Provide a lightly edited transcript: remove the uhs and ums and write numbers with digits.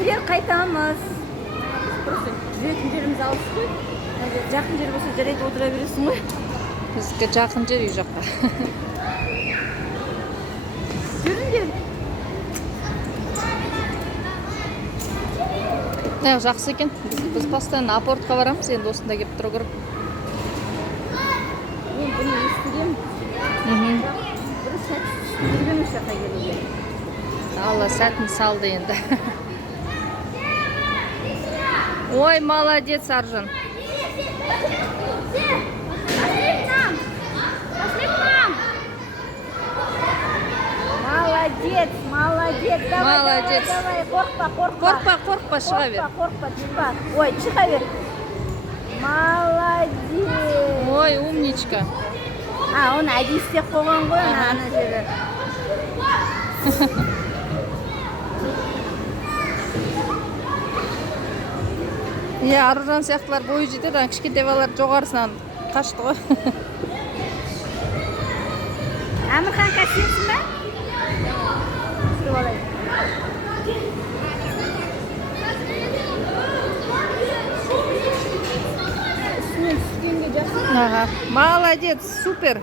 Жүріңдер, қайтамыз. Просто жүретін жеріміз алыс қой. Жақын жер болса жарайды отыра бересің ғой. Бізге жақын жер үй жаққа. Жүріңдер. Жақсы екен. Біз постоянно апортқа барамыз, енді осында келіп тұру керек. Мен бұны естігем. Бір сәт жүрген осы жаққа келуге. Алла сәтін салды енді. Ой, молодец, Аржан. Молодец, молодец. Давай, Молодец. давай, қорқпа. Қорқпа, шыға бер. Қорқпа, шықпа. Ой, шыға бер. Молодец. Ой, умничка. Оны әдейі істеп қойған ғой, ана жері. Аружан сияқтылар бойы жетеді, кішкентай балалар жоғарысынан қашты ғой. Әмірхан кәсенсің бе? Түсіріп алайын. Үстінен түскенге жақсы. Молодец, супер.